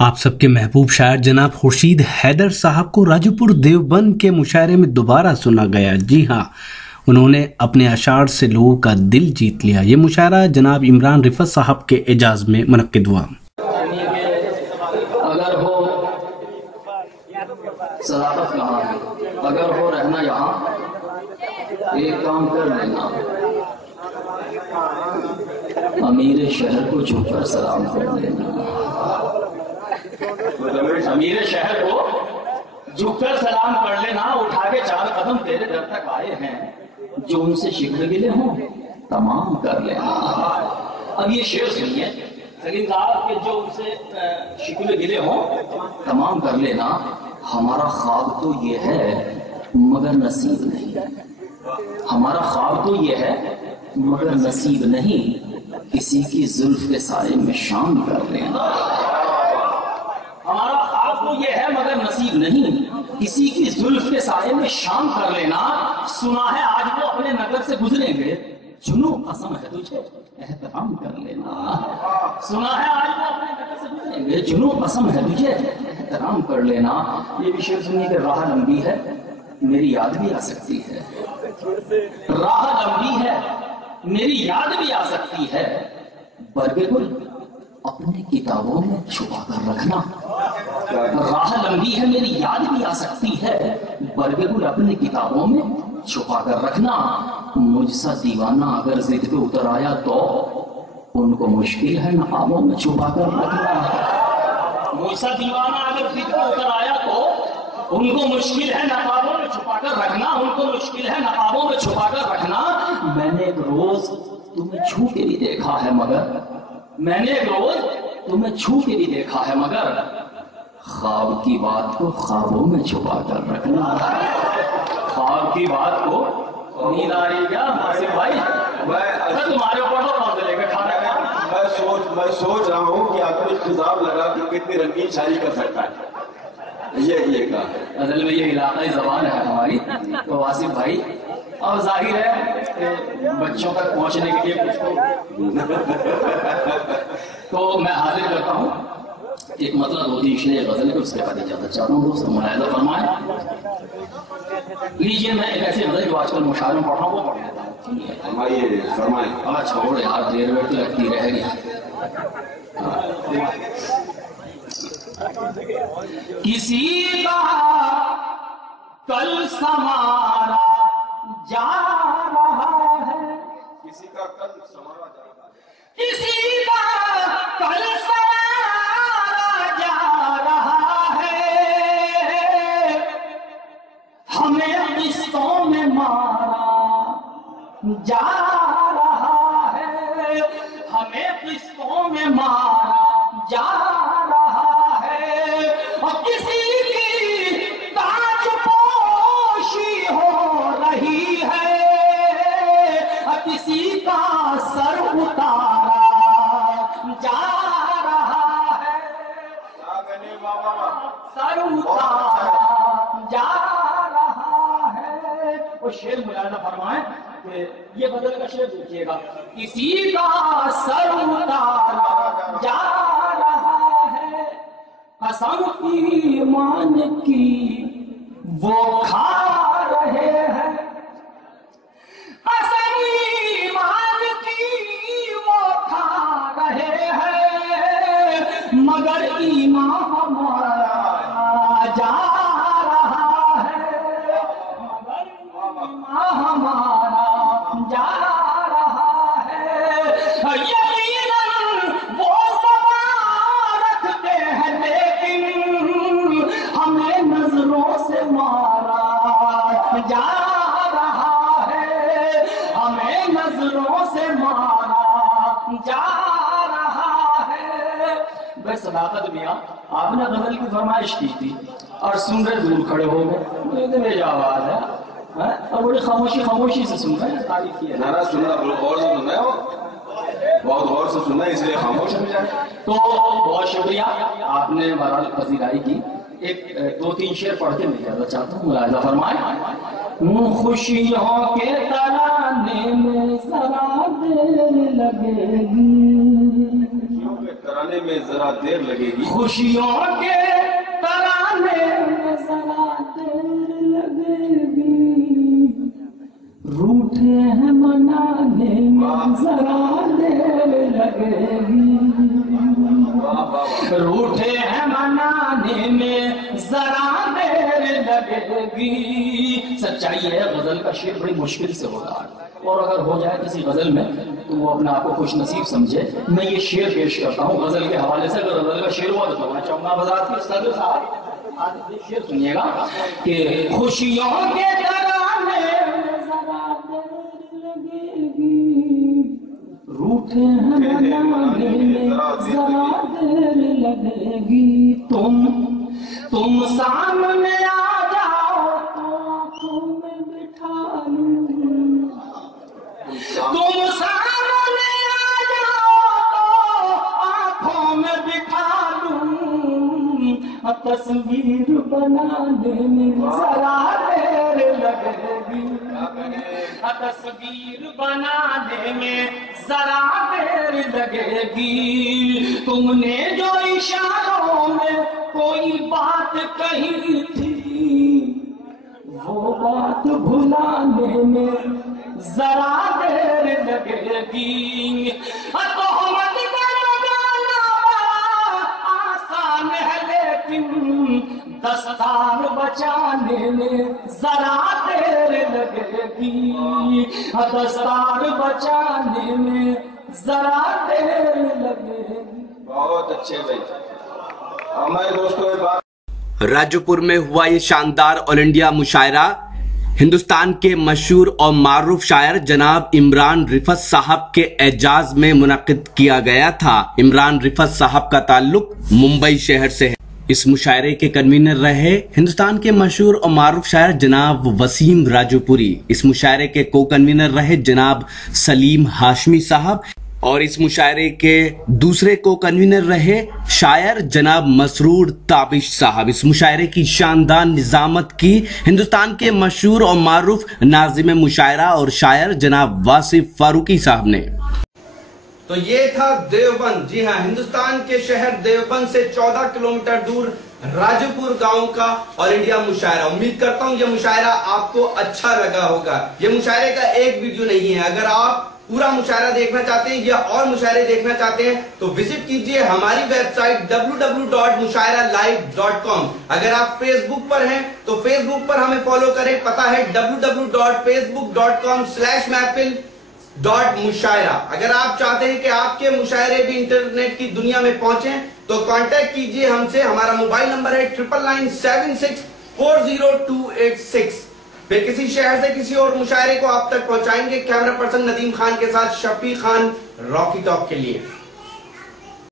آپ سب کے محبوب شاعر جناب خورشید حیدر صاحب کو راجپور دیوبند کے مشاعرے میں دوبارہ سنا گیا۔ جی ہاں، انہوں نے اپنے اشعار سے لوگوں کا دل جیت لیا۔ یہ مشاعرہ جناب عمران رفعت صاحب کے اعجاز میں منعقد ہوا۔ اگر ہو صداقت کہاں ہے، اگر ہو رہنا یہاں، ایک کام کر لینا، امیر شہر کو چھو کر سلام کر لینا۔ امیر شہر کو جھک کر سلام کر لینا، اٹھا کے 4 قدم تیرے در تک آئے ہیں، جو ان سے شکر گلے ہوں تمام کر لینا۔ اب یہ شعر سنیے، سلیم صاحب کے جو ان سے شکر گلے ہوں تمام کر لینا۔ ہمارا خواب تو یہ ہے مگر نصیب نہیں، ہمارا خواب تو یہ ہے مگر نصیب نہیں، کسی کی زلف کے سائے میں شام کر لینا۔ ہمارا خواب تو یہ ہے مگر نصیب نہیں، کسی کی زلف کے سائے میں شام کر لینا۔ سنا ہے آج وہ اپنے نگر سے گزریں گے، چنو قسم ہے تجھے احترام کر لینا۔ سنا ہے آج وہ اپنے نگر سے گزریں گے، چنو قسم ہے تجھے احترام کر لینا۔ یہ بھی شعر سنیے کہ راہ لمبی ہے میری یاد بھی آ سکتی ہے، راہ لمبی ہے میری یاد بھی آ سکتی ہے، برگ گل اپنی کتابوں میں چھپا کر رکھنا۔ راہ لمبی ہے میری یاد بھی آ سکتی ہے، برگ گل اپنی کتابوں میں چھپا کر رکھنا۔ مجھ سا دیوانہ اگر ضد پہ اتر آیا تو ان کو مشکل ہے نقابوں میں چھپا کر رکھنا۔ مجھ سا دیوانہ اگر ضد پہ اتر آیا تو ان کو مشکل ہے نقابوں میں چھپا کر رکھنا، ان کو مشکل ہے نقابوں میں چھپا کر رکھنا۔ میں نے ایک روز تمہیں چھو کے بھی دیکھا ہے مگر، میں نے ایک روز تمہیں چھو کے بھی دیکھا ہے مگر، خواب کی بات کو خوابوں میں چھپا کر رکھنا۔ خواب کی بات کو نیند آ رہی کیا آصف بھائی؟ میں تمہارے اوپر تو پاس لے کے کھا رہا ہے۔ میں سوچ رہا ہوں کہ آپ کو خطاب لگا کہ کتنی رنگین شاعری کر سکتا ہے۔ یہ کہا اصل میں یہ علاقائی زبان ہے ہماری۔ تو آصف بھائی اب ظاہر ہے کہ بچوں تک پہنچنے کے لیے کچھ تو میں حاضر کرتا ہوں ایک مطلب ہوتی شعر غزل کے، اس کے بعد اجازت چاہتا ہوں دوست ملاحظہ فرمائیں۔ لیجیے میں ایک ایسے غزل جو آج کل مشاعروں میں پڑھ رہا ہوں وہ پڑھ لیتا ہوں۔ فرمائیے فرمائیں۔ چھوڑ یار، دیر ویر تو لگتی رہے گی۔ کسی کا کل سمارا جا رہا ہے، کسی کا کل سمارا جا رہا ہے، کسی کا کل سمارا جا رہا ہے، ہمیں قسطوں میں مارا جا رہا ہے، ہمیں قسطوں میں مارا جا رہا ہے، اور کسی کی تاج پوشی ہو رہی ہے، اور کسی کا سر اتارا جا رہا ہے، سر اتارا جا رہا ہے۔ وہ شعر ملاحظہ فرمائیں کہ یہ غزل کا شعر دیکھیے گا، کسی کا سر اتارا جا رہا ہے، قسم ایمان کی وہ کھا رہے ہیں، قسم ایمان کی وہ کھا رہے ہیں، مگر ایمان ہمارا جا رہا ہے، مگر ایمان ہمارا جا رہا ہے۔ یقیناً وہ زبان رکھتے ہیں لیکن ہمیں نظروں سے مارا جا رہا ہے، ہمیں نظروں سے مارا جا رہا ہے۔ بے صداقت میاں، آپ نے غزل کی فرمائش کی تھی اور سن رہے دور کھڑے ہو گئے، یہ میری آواز ہے اور بڑی خاموشی سے سن رہے ہیں، تعریف کی ہے۔ نعرہ سننا غور سے سننا ہے، بہت غور سے سننا ہے، اس لیے خاموش ہو جائے۔ تو بہت شکریہ، آپ نے بہرحال پذیرائی کی۔ ایک 2-3 شعر پڑھ کے میں اجازت چاہتا ہوں، ملاحظہ فرمائیں۔ خوشیوں کے ترانے میں ذرا دیر لگے گی، ترانے میں ذرا دیر لگے گی، خوشیوں کے ترانے میں ذرا دیر لگے گی، روٹھے ہیں منانے میں ذرا دیر لگے گی، روٹھے ہیں منانے میں ذرا دیر لگے گی۔ سچائی ہے غزل کا شعر بڑی مشکل سے ہوتا ہے، اور اگر ہو جائے کسی غزل میں تو وہ اپنے آپ کو خوش نصیب سمجھے۔ میں یہ شعر پیش کرتا ہوں غزل کے حوالے سے، اگر غزل کا شعر ہوا تو میں چاہوں گا حضرات کی صدر صاحب آج یہ شعر سنیے گا کہ خوشیوں کے ترانے میں ذرا دیر لگے گی، روٹھے ہیں منانے میں ذرا دیر لگے گی، تم سامنے آ جاؤ تو آنکھوں میں بٹھا لوں، تم سامنے آ جاؤ تو آنکھوں میں بٹھا لوں، تصویر بنانے میں ذرا دیر لگے گی، تصویر بنانے میں ذرا دیر لگے گی، تم نے جو اشاروں میں کوئی بات کہی تھی وہ بات بھلانے میں ذرا دیر لگے گی، تہمت کا لگانا آسان ہے لیکن دستار بچانے میں ذرا دیر لگے گی، دستار بچانے میں ذرا دیر لگے گی۔ بہت اچھے بھائی۔ ہمارے دوستوں ایک بات، راجو پور میں ہوا یہ شاندار آل انڈیا مشاعرہ ہندوستان کے مشہور اور معروف شاعر جناب عمران رفعت صاحب کے اعزاز میں منعقد کیا گیا تھا۔ عمران رفعت صاحب کا تعلق ممبئی شہر سے ہے۔ اس مشاعرے کے کنوینر رہے ہندوستان کے مشہور اور معروف شاعر جناب وسیم راجو پوری۔ اس مشاعرے کے کو کنوینر رہے جناب سلیم ہاشمی صاحب، اور اس مشاعرے کے دوسرے کو کنوینر رہے شاعر جناب مسرور تابش صاحب۔ اس مشاعرے کی شاندار نظامت کی ہندوستان کے مشہور اور معروف ناظم مشاعرہ اور شاعر جناب واصف فاروقی صاحب نے۔ تو یہ تھا دیوبند، جی ہاں، ہندوستان کے شہر دیوبند سے 14 کلومیٹر دور راجو پور گاؤں کا آل انڈیا مشاعرہ۔ امید کرتا ہوں یہ مشاعرہ آپ کو اچھا لگا ہوگا۔ یہ مشاعرے کا ایک ویڈیو نہیں ہے، اگر آپ پورا مشاعرہ دیکھنا چاہتے ہیں یا اور مشاعرے دیکھنا چاہتے ہیں تو وزٹ کیجئے ہماری ویب سائٹ www.mushairalive.com۔ اگر آپ فیس بک پر ہیں تو فیس بک پر ہمیں فالو کریں، پتہ ہے www.facebook.com/mahfil.mushaira۔ اگر آپ چاہتے ہیں کہ آپ کے مشاعرے بھی انٹرنیٹ کی دنیا میں پہنچیں تو کانٹیکٹ کیجئے ہم سے۔ ہمارا موبائل نمبر ہے 9997640286۔ پھر کسی شہر سے کسی اور مشاعرے کو آپ تک پہنچائیں گے۔ کیمرہ پرسن ندیم خان کے ساتھ شفیق خان، راکی ٹاک کے لیے۔